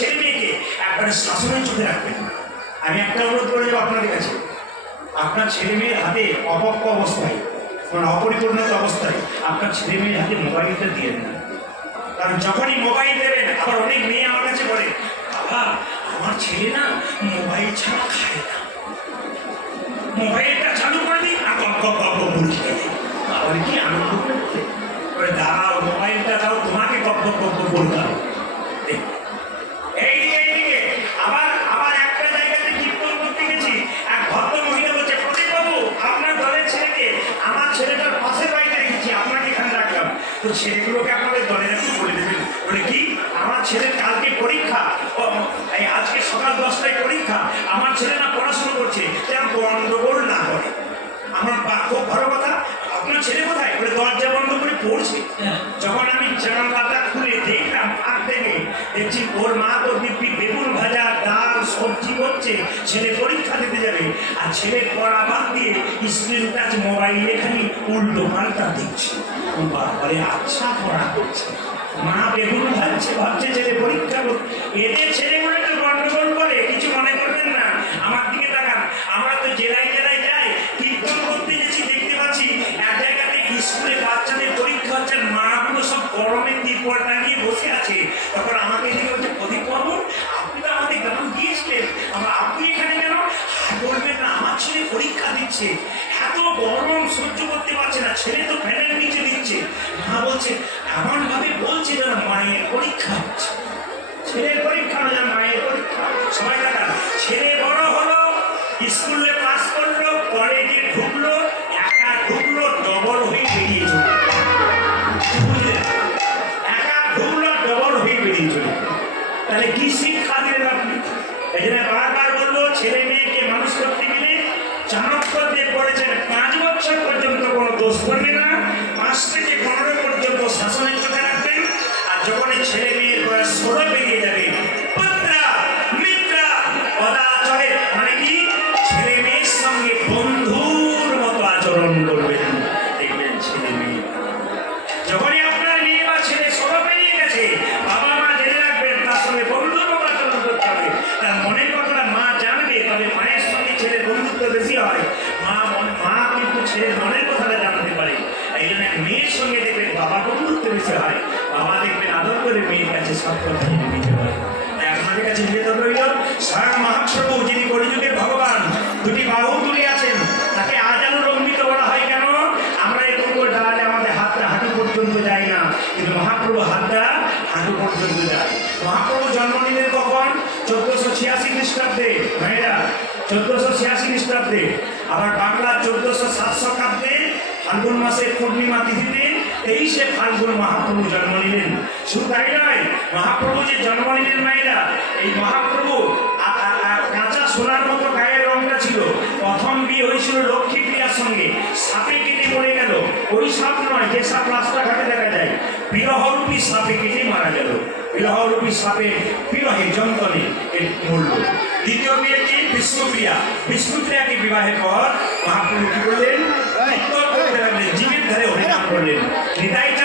ছেলে মেয়েকে একবারে শাসনের চোখে রাখবেন আমি একটা অনুরোধ করে যাব আপনাদের কাছে। আপনার ছেলে মেয়ের হাতে অপক্ষ অবস্থায় মানে অপরিপূর্ণতা অবস্থায় আপনার ছেলে মেয়ের হাতে মোবাইলটা দিয়ে দেন। কারণ যখনই মোবাইল দেবেন, আবার অনেক মেয়ে আমার কাছে বলে, বাবা, আমার ছেলে না মোবাইল ছাড়া খায় না। মোবাইলটা চালু করে দিই আর গপ গপ গপ বলছি আবার কি আনন্দ বলে, দাঁড়াও মোবাইলটা দাও, তোমাকে গপ গপ গপ গপ ছেলে পরীক্ষা দিতে যাবে, আর ছেলে পড়া বাদ দিয়ে স্ত্রীর টাচ মোবাইলে খালি উল্টো পাল্টা দিচ্ছে বাবারে আচ্ছা পড়া করছে মা বেগুন ভাবছে ভাবছে ছেলে পরীক্ষা করছে এদের ছেলেগুলো একটু গন্ডগোল করে ছেলে পরীক্ষা দিচ্ছে। এত গরম সহ্য করতে পারছে না, ছেলে তো ফ্যানের নিচে দিচ্ছে। মা বলছে এমন ভাবে বলছে যেন মায়ের পরীক্ষা হচ্ছে। ছেলের পরীক্ষা না মায়ের পরীক্ষা। সবাই ছেলে বড় হলো, স্কুলে পাস করল স্বয়ং মহাপ্রভু, যিনি কলিযুগের ভগবান, দুটি বাহু তুলে আছেন তাকে আজানু লম্বিত বলা হয় কেন? আমরা এই কুকুর দাঁড়ালে আমাদের হাতটা হাঁটু পর্যন্ত যায় না, কিন্তু মহাপ্রভু হাতটা হাঁটু পর্যন্ত যায়। মহাপ্রভু জন্ম নিলেন কখন? চোদ্দশো ছিয়াশি খ্রিস্টাব্দে। মেয়েরা চোদ্দশো ছিয়াশি খ্রিস্টাব্দে। আবার বাংলা চোদ্দশো সাত শতাব্দে ফাল্গুন মাসের পূর্ণিমা তিথিতে তেইশে ফাল্গুন মহাপ্রভু জন্ম নিলেন। শুধু তাই নয়, মহাপ্রভু যে জন্ম নিলেন মায়েরা, এই মহাপ্রভু কাঁচা সোনার মতো গায়ের রংটা ছিল। প্রথম বিয়ে হয়েছিল লক্ষ্মী প্রিয়ার সঙ্গে। সাপে কেটে পড়ে গেল। ওই সাপ নয়, যে সাপ রাস্তাঘাটে দেখা যায়। বিরহরূপী সাপে কেটে মারা গেল। বিরহরূপী সাপে বিরহে যন্ত্রণে এর মূল্য দ্বিতীয় বিয়েটি বিষ্ণুপ্রিয়া। বিষ্ণুপ্রিয়াকে বিবাহের পর মহাপ্রভু কি করলেন করলেন। নিতাই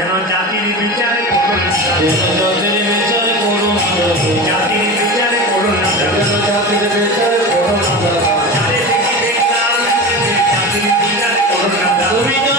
যেন জাতির বিচারে করুন জাতির বিচারে করুন জাতির বিচারে করুন জাতির বিচারে করুন জাতির বিচারে করুন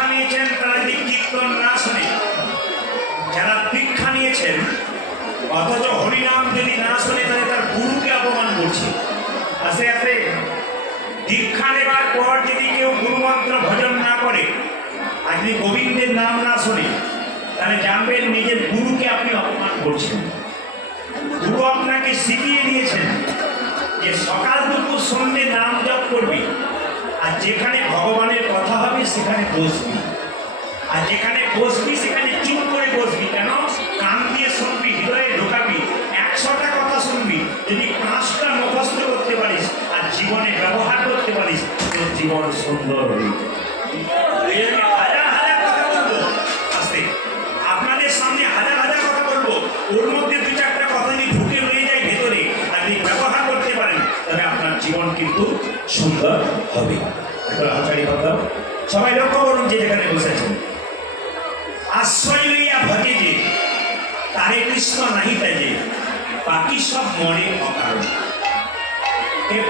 দীক্ষা নিয়েছেন তারা যদি কীর্তন না যারা নিয়েছেন, অথচ হরিনাম যদি না তাহলে তার গুরুকে অপমান করছে। দীক্ষা নেবার পর যদি কেউ গুরুমন্ত্র ভজন না করে, আর যদি গোবিন্দের নাম না শুনে, তাহলে জানবেন নিজের গুরুকে আপনি অপমান করছেন। গুরু আপনাকে শিখিয়ে দিয়েছেন যে সকাল দুপুর সন্ধ্যে নাম জপ করবি, আর যেখানে হবে সেখানে বসবি। আর যেখানে বসবি, সেখানে চুপ করে বসবি। কেন? কান দিয়ে শুনবি, হৃদয়ে ঢোকাবি, একশোটা কথা শুনবি। যদি পাঁচটা মুখস্থ করতে পারিস আর জীবনে ব্যবহার করতে পারিস, তোর জীবন সুন্দর হবে হাজার হাজার কথা বলব। আস্তে। আপনাদের সামনে হাজার হাজার কথা বলব। ওর মধ্যে দু চারটা কথা যদি ঢুকে রয়ে যায় ভেতরে, আর যদি ব্যবহার করতে পারেন, তবে আপনার জীবন কিন্তু সুন্দর হবে। হাতাড়ি কথা সবাই লক্ষ্য করুন যে যেখানে বসেছেন। আশ্রয় লইয়া ভজে যে তারে কৃষ্ণ নাহি যে বাকি সব মনে অকারণ। এই